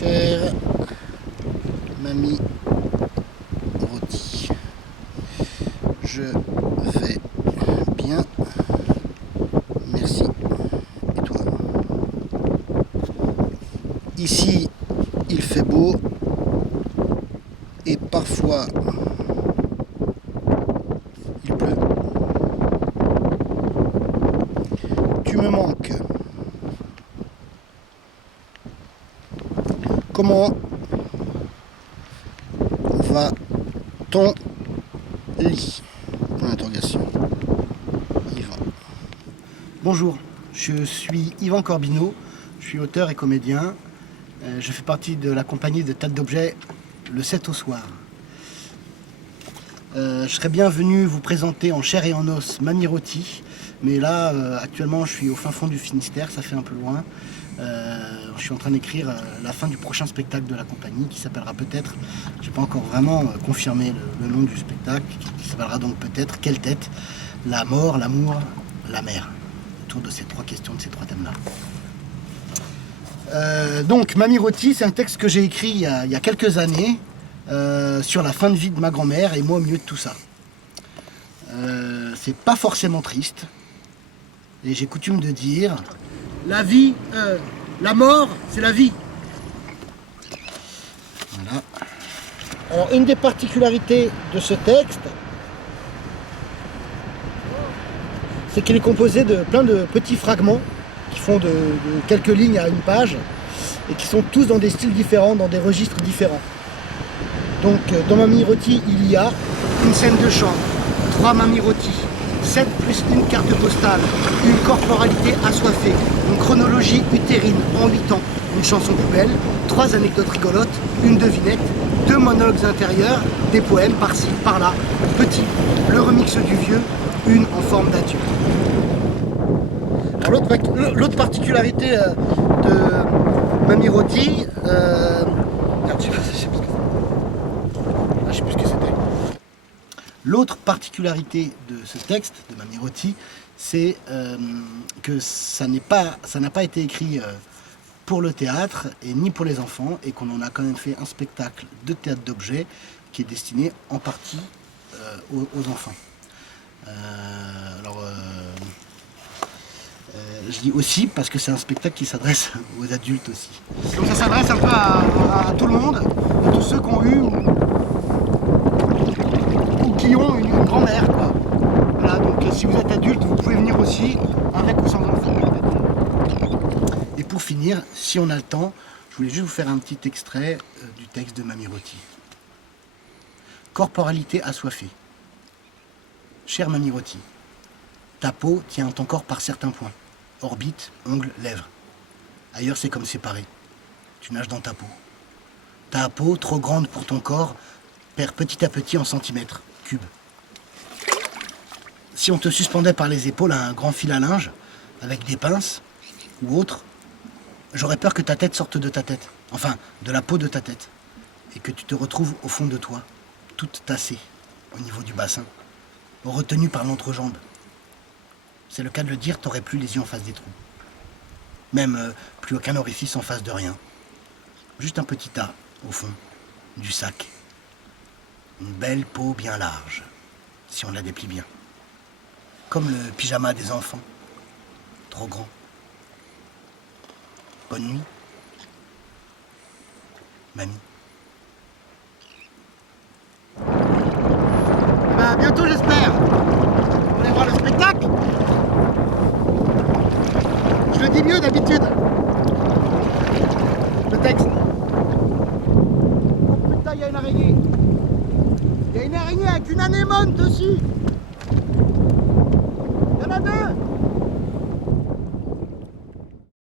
Chère mamie Rôti, je vais bien, merci. Et toi? Ici, il fait beau et parfois il pleut. Tu me manques. Comment va ton lit? Point d'interrogation. Yvan. Bonjour, je suis Yvan Corbineau, je suis auteur et comédien. Je fais partie de la compagnie de Tête d'Objets le 7 au soir. Je serais bien venu vous présenter en chair et en os Mamie Rôti, mais là, actuellement, je suis au fin fond du Finistère, ça fait un peu loin. Je suis en train d'écrire la fin du prochain spectacle de la compagnie qui s'appellera peut-être, je n'ai pas encore vraiment confirmé le nom du spectacle, qui s'appellera donc peut-être Quelle tête? La mort, l'amour, la mer. Autour de ces trois questions, de ces trois thèmes-là. Donc Mamie Rôti, c'est un texte que j'ai écrit il y a quelques années sur la fin de vie de ma grand-mère et moi au milieu de tout ça. C'est pas forcément triste et j'ai coutume de dire la vie, la mort, c'est la vie. Voilà. Alors une des particularités de ce texte, c'est qu'il est composé de plein de petits fragments qui font de quelques lignes à une page et qui sont tous dans des styles différents, dans des registres différents. Donc dans Mamie Rôti, il y a une scène de chambre, 3 Mamie Rôti, 7 plus une carte postale, une corporalité assoiffée, une chronologie utérine en 8 ans, une chanson poubelle, 3 anecdotes rigolotes, une devinette, 2 monologues intérieurs, des poèmes par-ci, par-là, petit, le remix du vieux, une en forme d'adieu. L'autre particularité de Mamie Rôti, je sais plus ce que c'était. L'autre particularité de ce texte de Mamie Rôti, c'est que ça n'a pas été écrit pour le théâtre et ni pour les enfants, et qu'on en a quand même fait un spectacle de théâtre d'objets qui est destiné en partie aux enfants. Je dis aussi parce que c'est un spectacle qui s'adresse aux adultes aussi. Donc ça s'adresse un peu à tout le monde, à tous ceux qui ont eu ou qui ont une grand-mère, quoi. Voilà, donc si vous êtes adulte, vous pouvez venir aussi, avec ou sans enfant. Et pour finir, si on a le temps, je voulais juste vous faire un petit extrait du texte de Mamie Rôti. Corporalité assoiffée. Chère Mamie Rôti, ta peau tient ton corps par certains points. Orbite, ongles, lèvres. Ailleurs, c'est comme séparé. Tu nages dans ta peau. Ta peau, trop grande pour ton corps, perd petit à petit en centimètres, cubes. Si on te suspendait par les épaules à un grand fil à linge, avec des pinces ou autre, j'aurais peur que ta tête sorte de ta tête, enfin, de la peau de ta tête, et que tu te retrouves au fond de toi, toute tassée, au niveau du bassin, retenue par l'entrejambe. C'est le cas de le dire, t'aurais plus les yeux en face des trous. Même plus aucun orifice en face de rien. Juste un petit tas, au fond, du sac. Une belle peau bien large, si on la déplie bien. Comme le pyjama des enfants, trop grand. Bonne nuit, mamie. À bientôt, j'espère. Vous allez voir le spectacle. Je le dis mieux d'habitude. Le texte. Oh putain, il y a une araignée. Il y a une araignée avec une anémone dessus.